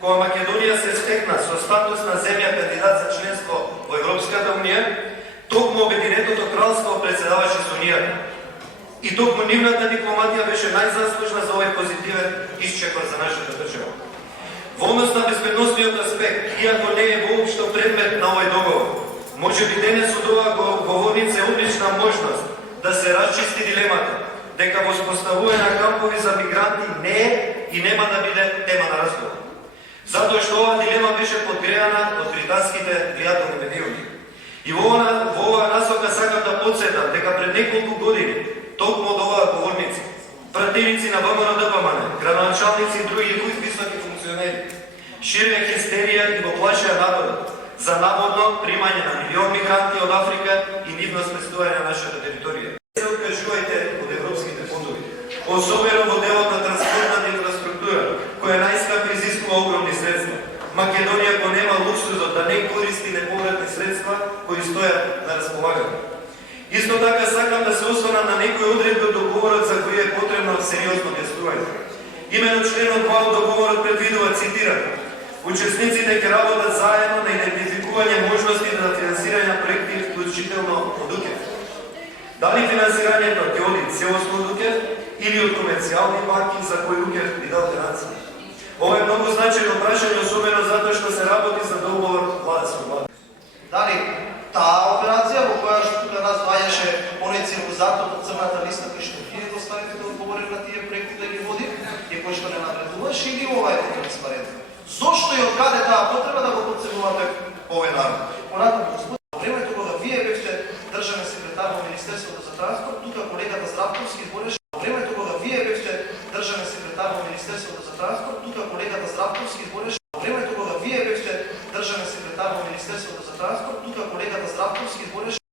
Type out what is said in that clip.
кога Македонија се стекна со статус на земја кандидат за членство во Европската унија, токму Обединетото кралство претседаваше со нијата. И токму нивната дипломатија беше најзаслужна за овој позитивен исчекор за нашата држава. Во однос на безбедносниот аспект, иако не е воопшто предмет на овој договор, може би денес од оваа говорница е одлична можност да се расчисти дилемата дека воспоставување на кампови за мигранти не е и нема да биде тема на разговор. Затоа што оваа дилема беше подгреана од британските влијателни медиуми. И во оваа насока сакам да потсетам дека пред неколку години, токму од оваа говорница, пратеници на ВМРО-ДПМН, градоначалници и други високи функционери ширија хистерија и го плашеа народот за наводно примање на милион мигранти од Африка и нивно сместување на нашата територија. Не се откажувајте од европските фондови, особено во делот на транспортната инфраструктура, која најскапо изискува огромни средства. Македонија го нема луксузот да не користи неповратни средства кои стојат на располагање. Исто така сакам да се осврнам на некои одредби од договорот за кои е потребно сериозно објаснување. Именно членот 2 од договорот предвидува, цитирам: учесниците ќе работат заедно на идентификување можности за финансирање на проекти, вклучително од УКЕФ. Дали финансирањето ќе оди целосно од УКЕФ или од комерцијални банки за кои УКЕФ би дал гаранции? Ова е многу значајно прашање, особено затоа што се работи за договор влада со влада. Дали таа операција во која што тука нас ваѓаше оној циркузатор од црната листа кој што вие доставите да одговорите на тие проекти да ги води и кој што не напредуваш, или ова е транспарентно? Зошто и од каде таа потреба да го потценувате овој народ? Понатаму, господин, во времето кога вие бевте државен секретар во Министерството за транспорт, тука колегата Здравковски збореше. Во времето кога вие бевте државен секретар во Министерството за транспорт, тука колегата Здравковски збореше. Во времето кога вие бевте државен секретар во Министерството за транспорт, тука колегата Здравковски збореше.